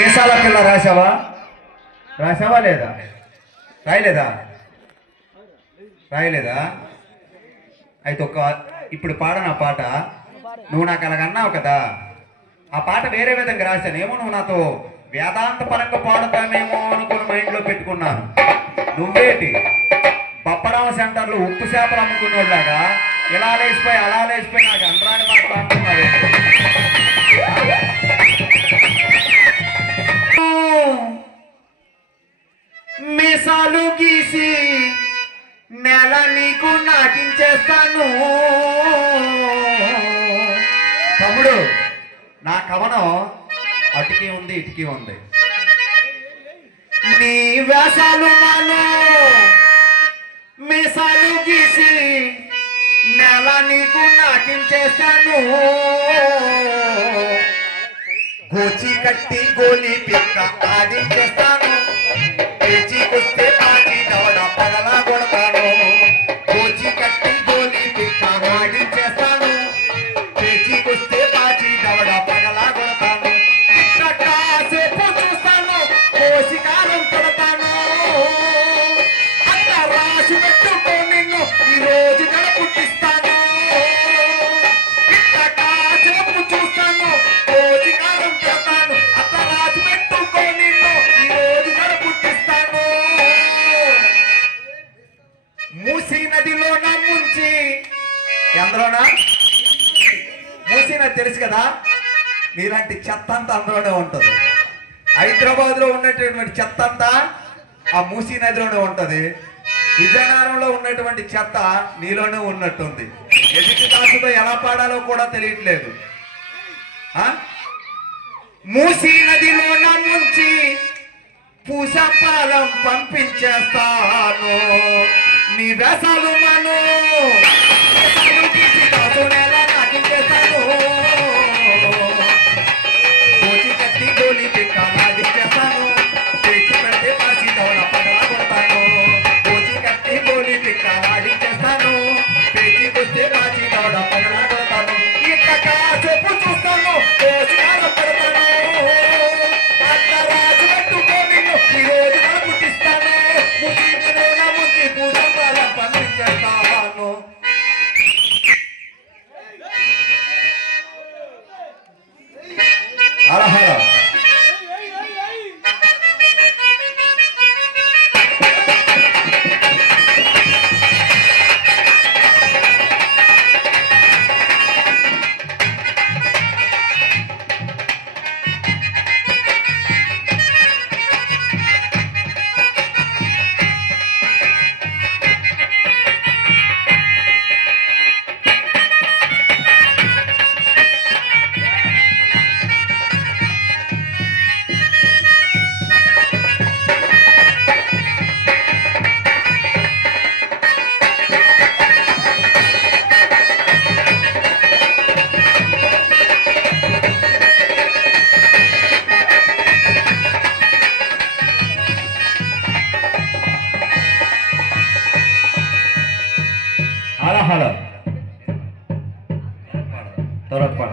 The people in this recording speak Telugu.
మీసాల పిల్ల రాసావా? రాసావా లేదా? రాయలేదా? రాయలేదా? అయితే ఇప్పుడు పాడనా పాట. నువ్వు నాకు అలాగన్నావు కదా, ఆ పాట వేరే విధంగా రాశాను. ఏమో నువ్వు నాతో వేదాంత పరంగా పాడుతామేమో అనుకుని మైండ్లో పెట్టుకున్నాను. నువ్వేటి పప్పడామ సెంటర్లో ఉప్పు చేపలు అమ్ముకునేలాగా ఇలా లేచిపోయి అలా లేచిపోయి నాకు అంతరాని మాటలు అంటున్నారు. మీసాలు గీసి నెల నీకు నాటించేస్తాను. తమ్ముడు, నా కవనం అటుకి ఉంది ఇటుకి ఉంది. నీ వేసాలు మాను మీసాలు గీసి నెల నీకు నాటించేస్తాను. గోచి కట్టి గోలి పిక్క ఆడించేస్తాను. పేచీకొస్తే పాచి దవడ పగలా కొడతాను. గోచి కట్టి గోలి పిక్క ఆడించేస్తాను. పేచీకొస్తే పాచి దవడ పగలా కొడతాను. ఇట్ట కాసేపు చూస్తాను, కోసి కాలం కొడతాను. అట్ట రాసి పెట్టుకో నిన్ను ఈరోజు గడపుట్టిస్తాను. ఇట్ట కాసేపు చూస్తాను, కోసి కాలం కొడతాను. అట్ట రాసి పెట్టుకో నిన్ను ఈరోజు గడపుట్టిస్తాను. మూసీ నదిలోన ముంచి ఎందులోనా? మూసీ నది తెలుసు కదా, నీలాంటి చెత్త అంతా అందులోనే ఉంటుంది. హైదరాబాద్లో ఉన్నటువంటి చెత్త అంతా ఆ మూసీ నదిలోనే ఉంటుంది. విజయనగరంలో ఉన్నటువంటి చెత్త నీలోనే ఉన్నట్టుంది. ఎదుటి దాసుతో ఎలా పాడాలో కూడా తెలియట్లేదు. మూసీ నదిలోన ముంచి పూసపాలం పంపించేస్తాను. నీ వేసాలు మను దాసు నెల నాటించేస్తాను. కోచి కట్టి గోలి పిక్క ఆడించేస్తాను. పేచి పెడితే పాసి దవడ పగలా కొడతాను. కోచి కట్టి గోలి పిక్క ఆడించేస్తాను. పేచి కొస్తే పాచి దవడ పగలా కొడతాను. ఇట్ట కాసేపు చూస్తాను, కోసి కాలం పెడతాను. అట్ట రాజు పెట్టుకో నిన్ను ఈరోజు పుట్టిస్తాను. ముసిలోన ముంచి పూజంపాలం పంపించేస్తాను. అలహల అలహల తర్వాత పాడ.